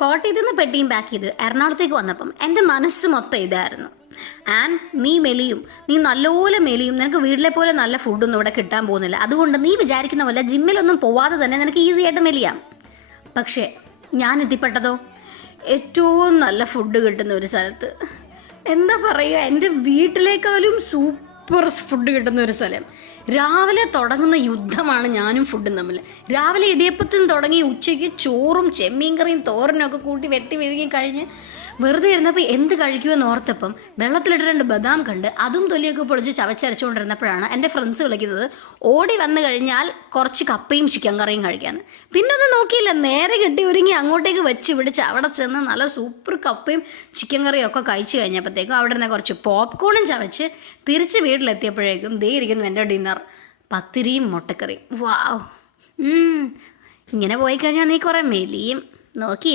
കോട്ടയത്ത് നിന്ന് പെട്ടിയും പാക്ക് ചെയ്ത് എറണാകുളത്തേക്ക് വന്നപ്പം എൻ്റെ മനസ്സ് മൊത്തം ഇതായിരുന്നു. ആൻഡ് നീ മെലിയും, നീ നല്ലപോലെ മെലിയും, നിനക്ക് വീട്ടിലെ പോലെ നല്ല ഫുഡൊന്നും ഇവിടെ കിട്ടാൻ പോകുന്നില്ല. അതുകൊണ്ട് നീ വിചാരിക്കുന്ന പോലെ ജിമ്മിലൊന്നും പോവാതെ തന്നെ നിനക്ക് ഈസി ആയിട്ട് മെലിയാം. പക്ഷേ ഞാൻ എത്തിപ്പെട്ടതോ ഏറ്റവും നല്ല ഫുഡ് കിട്ടുന്ന ഒരു സ്ഥലത്ത്. എന്താ പറയുക, എൻ്റെ വീട്ടിലേക്കാളും സൂപ്പർ ഫുഡ് കിട്ടുന്ന ഒരു സ്ഥലം. രാവിലെ തുടങ്ങുന്ന യുദ്ധമാണ് ഞാനും ഫുഡും തമ്മിൽ. രാവിലെ ഇടിയപ്പത്തിൽ തുടങ്ങി ഉച്ചയ്ക്ക് ചോറും ചെമ്മീൻ കറിയും തോരനും ഒക്കെ കൂട്ടി വെട്ടി വിഴുകി കഴിഞ്ഞ് വെറുതെ ഇരുന്നപ്പോൾ എന്ത് കഴിക്കുമെന്ന് ഓർത്തപ്പം വെള്ളത്തിലിട്ട് 2 ബദാം കണ്ട് അതും തൊലിയൊക്കെ പൊളിച്ച് ചവച്ചരച്ചുകൊണ്ടിരുന്നപ്പോഴാണ് എൻ്റെ ഫ്രണ്ട്സ് വിളിക്കുന്നത് ഓടി വന്നു കഴിഞ്ഞാൽ കുറച്ച് കപ്പയും ചിക്കൻ കറിയും കഴിക്കാമെന്ന്. പിന്നെ ഒന്നും നോക്കിയില്ല, നേരെ കെട്ടി ഒരുങ്ങി അങ്ങോട്ടേക്ക് വെച്ച് പിടിച്ച് അവിടെ ചെന്ന് നല്ല സൂപ്പർ കപ്പയും ചിക്കൻ കറിയും ഒക്കെ കഴിച്ചു കഴിഞ്ഞപ്പോഴത്തേക്കും അവിടെ നിന്ന് കുറച്ച് പോപ്കോണും ചവച്ച് തിരിച്ച് വീട്ടിലെത്തിയപ്പോഴേക്കും ദേ ഇരിക്കുന്നു എൻ്റെ ഡിന്നർ, പത്തിരിയും മുട്ടക്കറിയും. വാവ്, ഇങ്ങനെ പോയി കഴിഞ്ഞാൽ നീ കുറേ മെലിയും. നോക്കിയിരിക്കും.